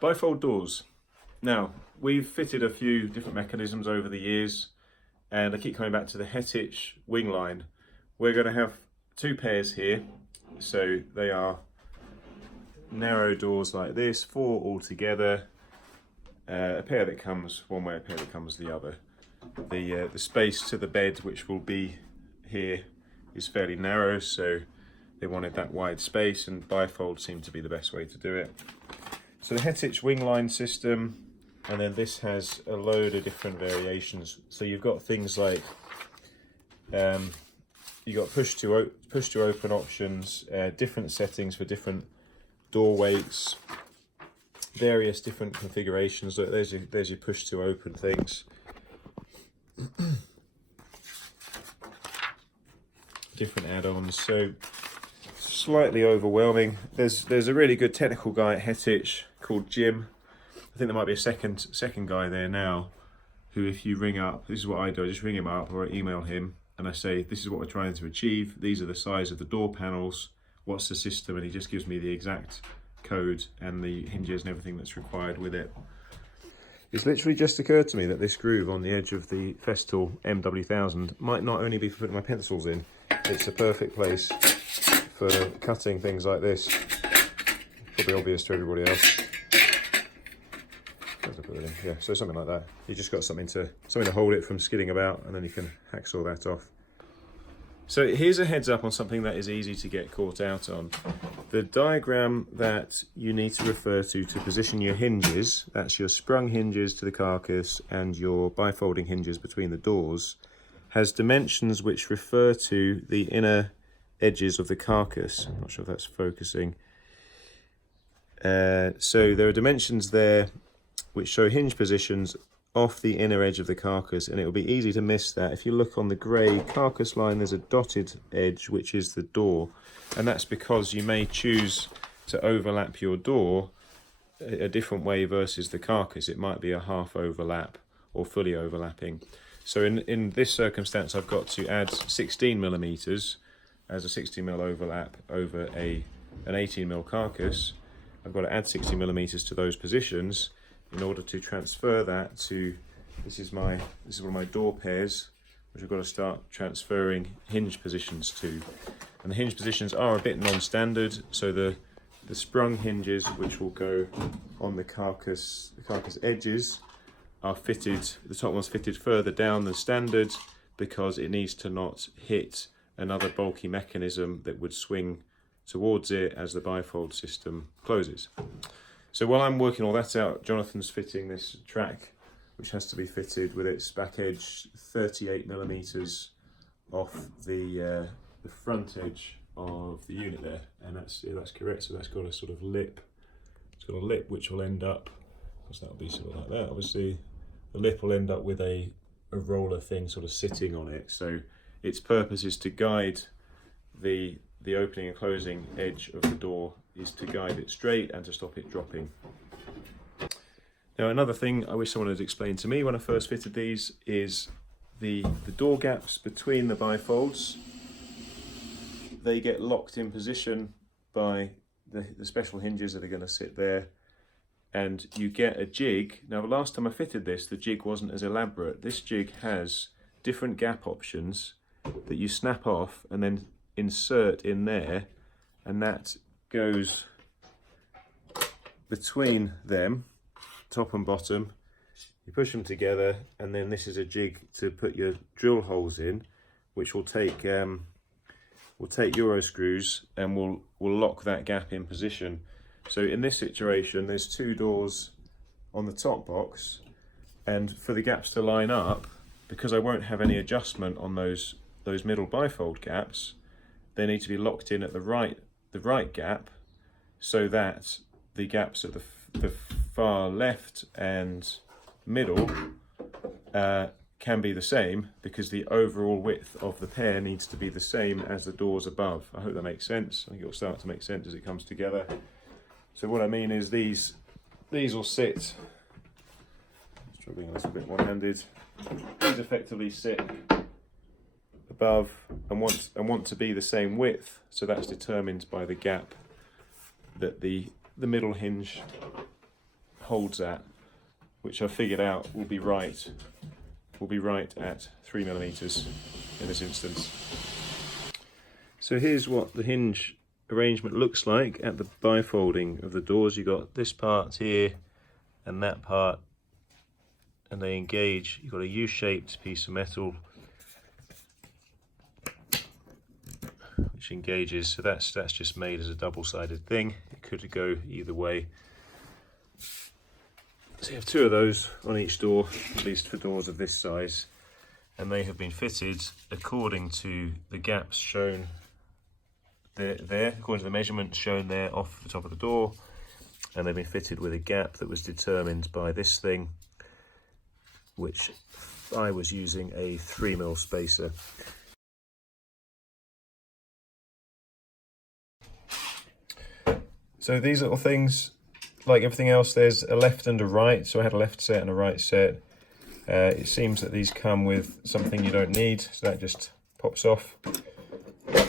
Bifold doors. Now, we've fitted a few different mechanisms over the years, and I keep coming back to the Hettich Wingline. We're going to have two pairs here, so they are narrow doors like this, 4 altogether. A pair that comes one way, a pair that comes the other. The space to the bed, which will be here, is fairly narrow, so they wanted that wide space, and bifold seemed to be the best way to do it. So the Hettich Wingline System, and then this has a load of different variations. So you've got things like you've got push to open options, different settings for different door weights, various different configurations. Look, there's your push to open things. Different add-ons. So slightly overwhelming. There's a really good technical guy at Hettich called Jim. I think there might be a second guy there now, who, if you ring up, this is what I do, I just ring him up or I email him and I say, this is what we're trying to achieve, these are the size of the door panels, what's the system, and he just gives me the exact code and the hinges and everything that's required with it. It's literally just occurred to me that this groove on the edge of the Festool MW1000 might not only be for putting my pencils in, it's a perfect place for cutting things like this. Probably obvious to everybody else. Yeah, so something like that. You just got something to hold it from skidding about, and then you can hacksaw that off. So here's a heads up on something that is easy to get caught out on. The diagram that you need to refer to position your hinges, that's your sprung hinges to the carcass and your bifolding hinges between the doors, has dimensions which refer to the inner edges of the carcass. I'm not sure if that's focusing. So there are dimensions there which show hinge positions off the inner edge of the carcass, and it will be easy to miss that. If you look on the grey carcass line, there's a dotted edge which is the door, and that's because you may choose to overlap your door a different way versus the carcass. It might be a half overlap or fully overlapping. So in this circumstance, I've got to add 16mm as a 16mm overlap over an 18mm carcass. I've got to add 60mm to those positions in order to transfer that to, this is one of my door pairs, which I've got to start transferring hinge positions to. And the hinge positions are a bit non-standard, so the sprung hinges, which will go on the carcass edges, are fitted, the top one's fitted further down than standard because it needs to not hit another bulky mechanism that would swing towards it as the bifold system closes. So while I'm working all that out, Jonathan's fitting this track, which has to be fitted with its back edge 38mm off the front edge of the unit there, and that's correct. So that's got a sort of lip. It's got a lip which will end up, because that'll be sort of like that. Obviously, the lip will end up with a roller thing sort of sitting on it. So its purpose is to guide the opening and closing edge of the door, is to guide it straight and to stop it dropping. Now, another thing I wish someone had explained to me when I first fitted these is the door gaps between the bifolds. They get locked in position by the special hinges that are going to sit there, and you get a jig. Now, the last time I fitted this, the jig wasn't as elaborate. This jig has different gap options that you snap off and then insert in there, and that goes between them, top and bottom. You push them together, and then this is a jig to put your drill holes in, which will take Euro screws and will lock that gap in position. So in this situation, there's 2 doors on the top box, and for the gaps to line up, because I won't have any adjustment on those middle bifold gaps, they need to be locked in at the right gap, so that the gaps at the far left and middle can be the same, because the overall width of the pair needs to be the same as the doors above. I hope that makes sense. I think it will start to make sense as it comes together. So what I mean is these will sit, struggling a little bit one-handed, these effectively sit above and want to be the same width, so that's determined by the gap that the middle hinge holds at, which I figured out will be right at 3mm in this instance. So here's what the hinge arrangement looks like at the bifolding of the doors. You've got this part here and that part, and they engage. You've got a U-shaped piece of metal which engages, so that's just made as a double-sided thing. It could go either way. So you have two of those on each door, at least for doors of this size, and they have been fitted according to the gaps shown there, according to the measurements shown there off the top of the door, and they've been fitted with a gap that was determined by this thing, which I was using a 3mm spacer. So these little things, like everything else, there's a left and a right. So I had a left set and a right set. It seems that these come with something you don't need, so that just pops off.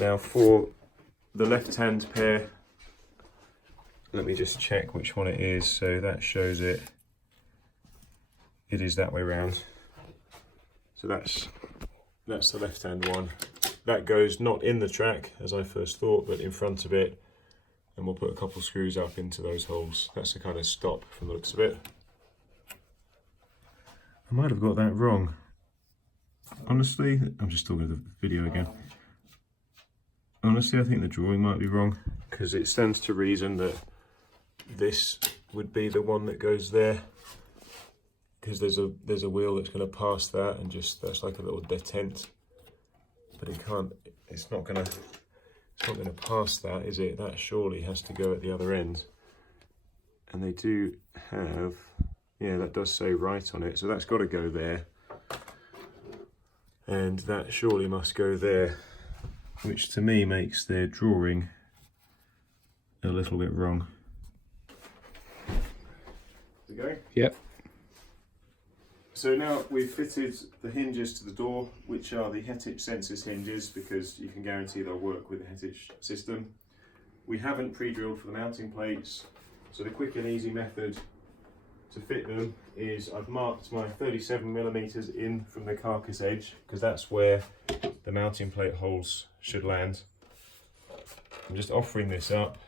Now for the left-hand pair, let me just check which one it is. So that shows it. It is that way around. So that's the left-hand one. That goes not in the track, as I first thought, but in front of it. And we'll put a couple of screws up into those holes. That's the kind of stop from the looks of it. I might have got that wrong. Honestly, I'm just talking to the video again. Honestly, I think the drawing might be wrong, because it stands to reason that this would be the one that goes there, because there's a wheel that's going to pass that, and just that's like a little detent. But it can't. It's not going to pass that, is it? That surely has to go at the other end. And they do have, yeah, that does say right on it, so that's got to go there. And that surely must go there, which to me makes their drawing a little bit wrong. There you go? Yep. So now we've fitted the hinges to the door, which are the Hettich Sensus hinges, because you can guarantee they'll work with the Hettich system. We haven't pre-drilled for the mounting plates, so the quick and easy method to fit them is I've marked my 37mm in from the carcass edge, because that's where the mounting plate holes should land. I'm just offering this up.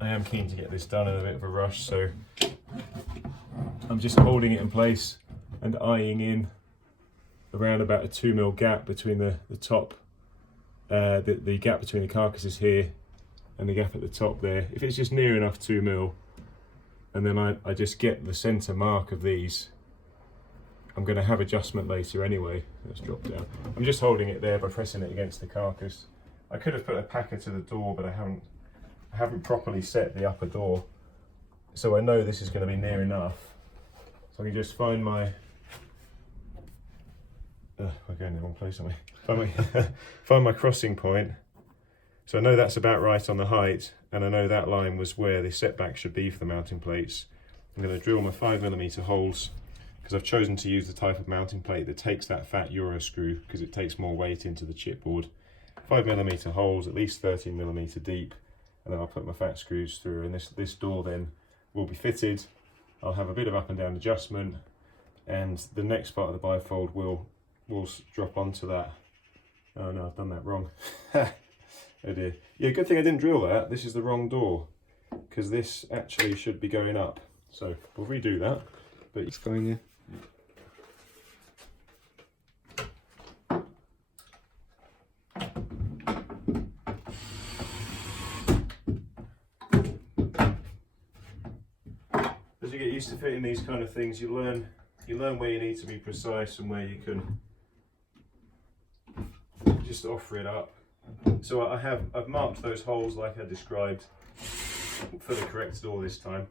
I am keen to get this done in a bit of a rush, so I'm just holding it in place and eyeing in around about a 2mm gap between the top, the gap between the carcasses here and the gap at the top there. If it's just near enough 2mm, and then I just get the centre mark of these, I'm going to have adjustment later anyway. Let's drop down. I'm just holding it there by pressing it against the carcass. I could have put a packer to the door, but I haven't properly set the upper door, so I know this is going to be near enough. So I can just find my, we're going in the wrong place, aren't we? Find my crossing point. So I know that's about right on the height, and I know that line was where the setback should be for the mounting plates. I'm going to drill my 5mm holes, because I've chosen to use the type of mounting plate that takes that fat Euro screw, because it takes more weight into the chipboard. 5mm holes, at least 13mm deep, and then I'll put my fat screws through, and this door then will be fitted. I'll have a bit of up and down adjustment, and the next part of the bifold will drop onto that. Oh no, I've done that wrong. Oh dear. Yeah, good thing I didn't drill that. This is the wrong door, because this actually should be going up. So we'll redo that. But It's going in. as you get used to fitting these kind of things, you learn where you need to be precise and where you can just offer it up. So I've marked those holes like I described for the correct door this time.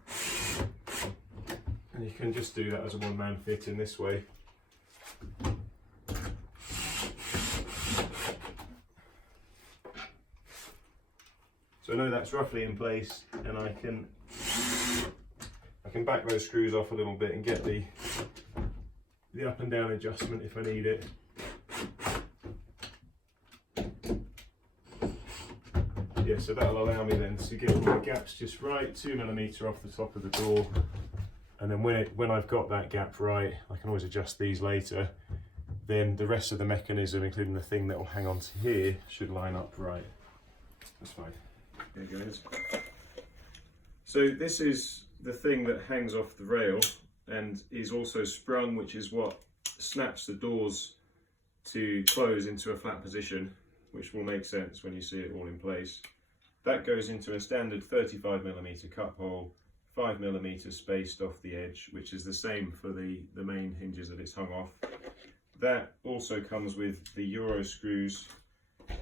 And you can just do that as a one-man fit in this way. So I know that's roughly in place, and I can back those screws off a little bit and get the up and down adjustment if I need it. Yeah, so that'll allow me then to get all the gaps just right, 2mm off the top of the door. And then when I've got that gap right, I can always adjust these later. Then the rest of the mechanism, including the thing that will hang on to here, should line up right. That's fine. There it goes. So this is the thing that hangs off the rail and is also sprung, which is what snaps the doors to close into a flat position, which will make sense when you see it all in place. That goes into a standard 35mm cup hole, 5mm spaced off the edge, which is the same for the main hinges that it's hung off. That also comes with the Euro screws,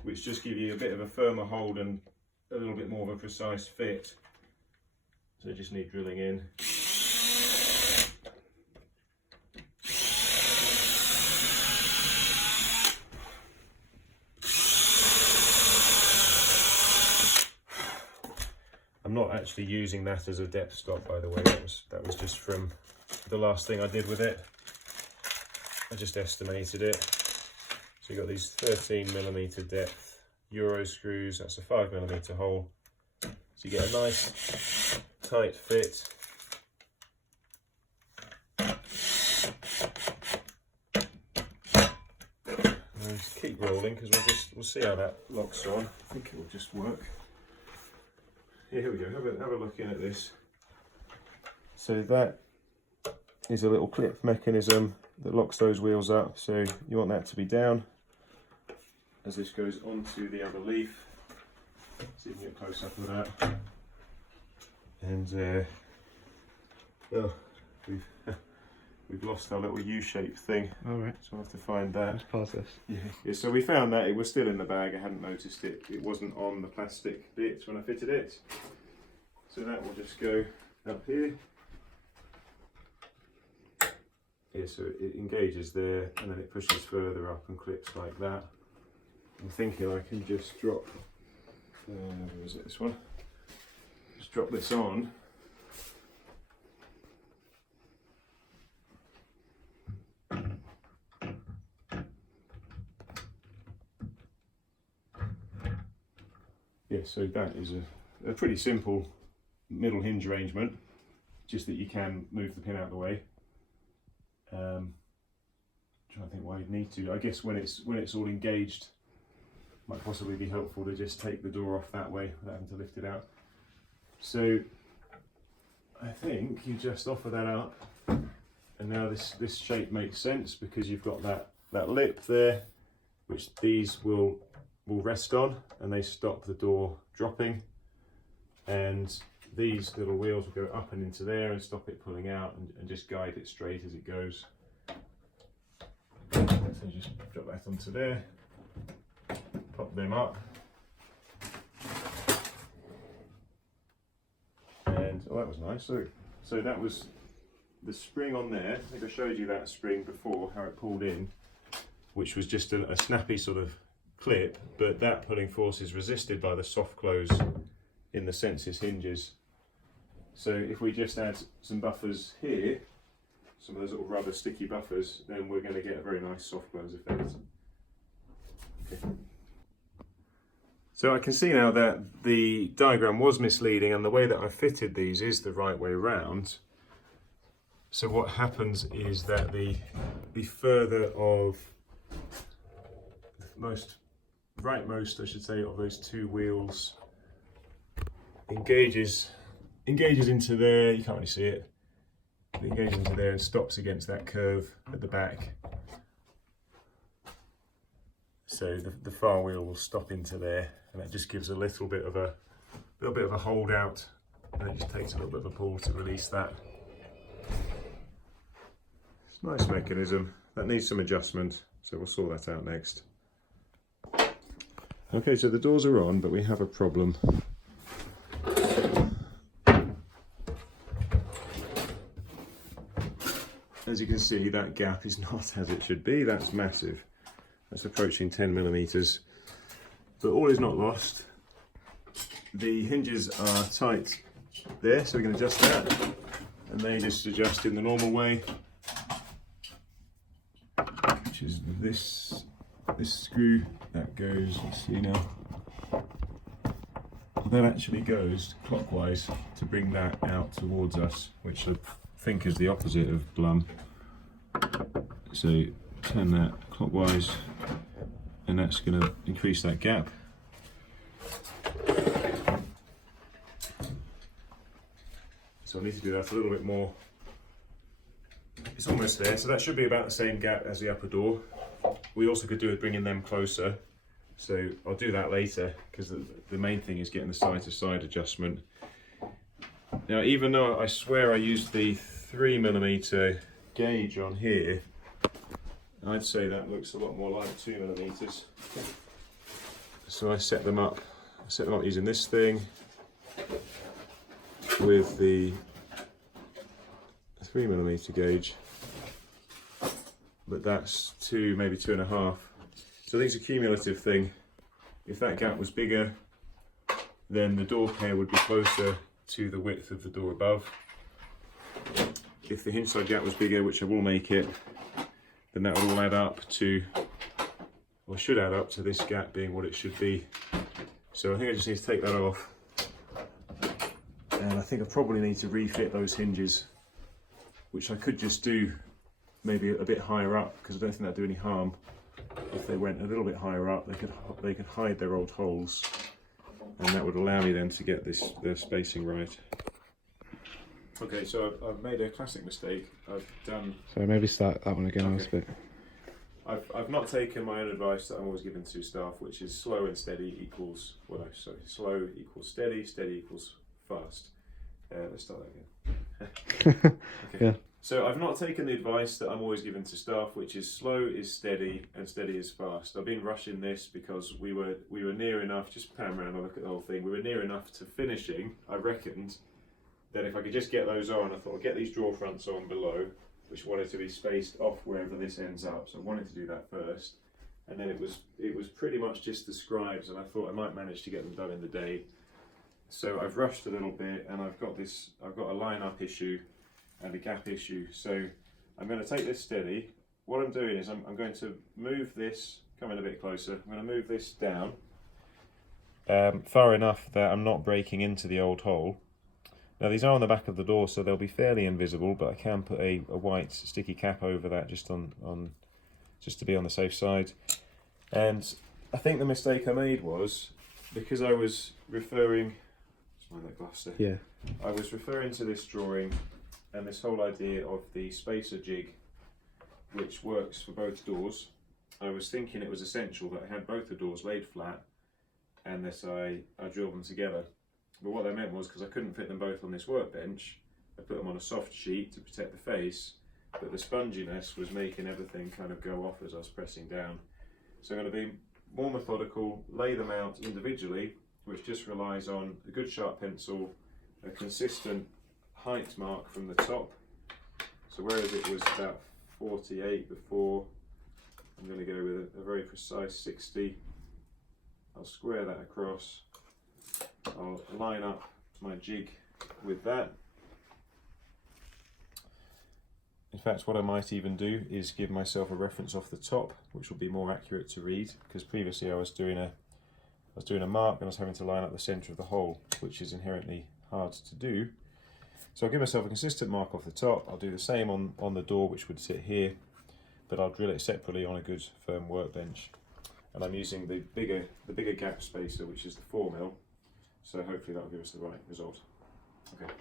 which just give you a bit of a firmer hold and a little bit more of a precise fit. So you just need drilling in. I'm not actually using that as a depth stop, by the way. That was just from the last thing I did with it. I just estimated it. So you've got these 13mm depth Euro screws. That's a 5mm hole. So you get a nice tight fit. And just keep rolling because we'll see how that locks on. I think it will just work. Yeah, here we go. Have a look in at this. So that is a little clip mechanism that locks those wheels up. So you want that to be down as this goes onto the other leaf. See if you can get a close up of that. And well, we've lost our little U-shaped thing. All right. So I'll have to find that. Let's pause this. Yeah. So we found that it was still in the bag. I hadn't noticed it. It wasn't on the plastic bit when I fitted it. So that will just go up here. Yeah, so it engages there and then it pushes further up and clips like that. I'm thinking I can just drop, where is it, this one? Just drop this on. Yeah, so that is a pretty simple middle hinge arrangement, just that you can move the pin out of the way. Trying to think why you'd need to. I guess when it's all engaged, might possibly be helpful to just take the door off that way without having to lift it out. So I think you just offer that up, and now this shape makes sense because you've got that lip there, which these will rest on, and they stop the door dropping, and these little wheels will go up and into there and stop it pulling out and just guide it straight as it goes. So just drop that onto there, pop them up, and oh, that was nice. So that was the spring on there. I think I showed you that spring before, how it pulled in, which was just a snappy sort of clip, but that pulling force is resisted by the soft close in the Sensis hinges. So if we just add some buffers here, some of those little rubber sticky buffers, then we're going to get a very nice soft close effect. Okay. So I can see now that the diagram was misleading and the way that I fitted these is the right way around. So what happens is that the further of rightmost, I should say, of those two wheels engages into there. You can't really see it. It engages into there and stops against that curve at the back. So the far wheel will stop into there, and that just gives a little bit of a hold out, and it just takes a little bit of a pull to release that. It's a nice mechanism. That needs some adjustment, so we'll sort that out next. Okay, so the doors are on, but we have a problem. As you can see, that gap is not as it should be. That's massive. That's approaching 10mm. But all is not lost. The hinges are tight there, so we can adjust that. And they just adjust in the normal way, which is this screw that goes, let's see now. that actually goes clockwise to bring that out towards us, which I think is the opposite of Blum. So turn that clockwise, and that's going to increase that gap. So I need to do that a little bit more. It's almost there, so that should be about the same gap as the upper door. We also could do with bringing them closer, so I'll do that later, because the main thing is getting the side-to-side adjustment. Now, even though I swear I used the 3mm gauge on here, I'd say that looks a lot more like 2mm. So I set them up using this thing with the 3mm gauge, but that's maybe 2.5. So I think it's a cumulative thing. If that gap was bigger, then the door pair would be closer to the width of the door above. If the hinge side gap was bigger, which I will make it, then that would all add up to, or should add up to, this gap being what it should be. So I think I just need to take that off, and I think I probably need to refit those hinges, which I could just do maybe a bit higher up, because I don't think that'd do any harm. If they went a little bit higher up, they could hide their old holes, and that would allow me then to get the spacing right. Okay, so I've made a classic mistake. I've done. So maybe start that one again. Okay. Last bit. I've not taken my own advice that I'm always giving to staff, which is slow and steady equals, well, no, sorry, slow equals steady, steady equals fast. Let's start that again. Okay. Yeah. So I've not taken the advice that I'm always giving to staff, which is slow is steady and steady is fast. I've been rushing this because we were near enough, just pan around and look at the whole thing, we were near enough to finishing, I reckoned, that if I could just get those on, I thought I'll get these drawer fronts on below, which wanted to be spaced off wherever this ends up. So I wanted to do that first, and then it was pretty much just the scribes, and I thought I might manage to get them done in the day. So I've rushed a little bit, and I've got a line up issue and a gap issue. So I'm going to take this steady. What I'm doing is I'm going to move this, come in a bit closer, I'm going to move this down far enough that I'm not breaking into the old hole. Now these are on the back of the door, so they'll be fairly invisible, but I can put a white sticky cap over that just just to be on the safe side. And I think the mistake I made was, because I was referring, let's find that glass there. Yeah. I was referring to this drawing and this whole idea of the spacer jig, which works for both doors. I was thinking it was essential that I had both the doors laid flat and that I drill them together. But what that meant was, because I couldn't fit them both on this workbench, I put them on a soft sheet to protect the face, but the sponginess was making everything kind of go off as I was pressing down. So I'm going to be more methodical, lay them out individually, which just relies on a good sharp pencil, a consistent height mark from the top. So whereas it was about 48 before, I'm going to go with a very precise 60. I'll square that across. I'll line up my jig with that. In fact, what I might even do is give myself a reference off the top, which will be more accurate to read, because previously I was doing a mark and I was having to line up the centre of the hole, which is inherently hard to do. So I'll give myself a consistent mark off the top. I'll do the same on the door, which would sit here, but I'll drill it separately on a good firm workbench. And I'm using the bigger gap spacer, which is the 4mm. So hopefully that will give us the right result. Okay.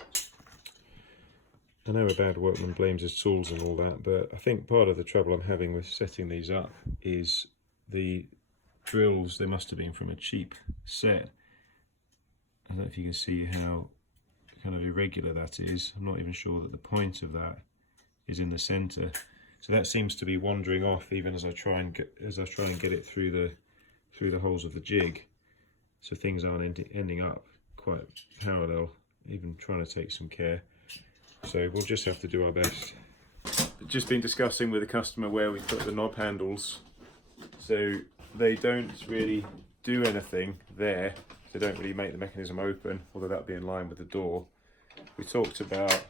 I know a bad workman blames his tools and all that, but I think part of the trouble I'm having with setting these up is the drills. They must have been from a cheap set. I don't know if you can see how kind of irregular that is. I'm not even sure that the point of that is in the centre. So that seems to be wandering off even as I try and get it through the holes of the jig. So things aren't ending up quite parallel, even trying to take some care. So we'll just have to do our best. Just been discussing with the customer where we put the knob handles. So they don't really do anything there. They don't really make the mechanism open, although that'd be in line with the door. We talked about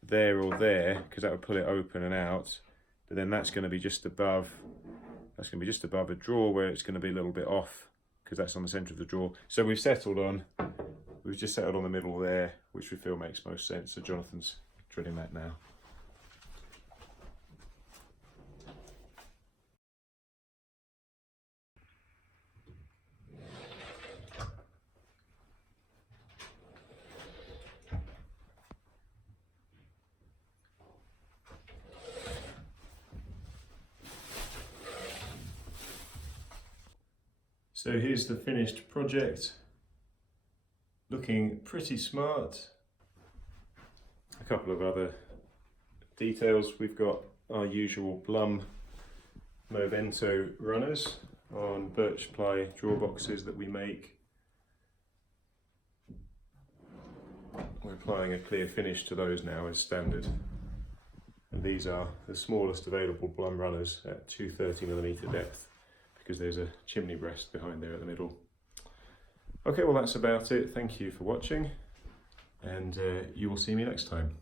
there or there, because that would pull it open and out. But then that's going to be just above. That's going to be just above a drawer where it's going to be a little bit off because that's on the centre of the drawer. So we've just settled on the middle there, which we feel makes most sense. So Jonathan's drilling that now. So here's the finished project, looking pretty smart. A couple of other details. We've got our usual Blum Movento runners on birch ply drawer boxes that we make. We're applying a clear finish to those now as standard. And these are the smallest available Blum runners at 230mm depth, because there's a chimney breast behind there at the middle. Okay, well that's about it. Thank you for watching, and you will see me next time.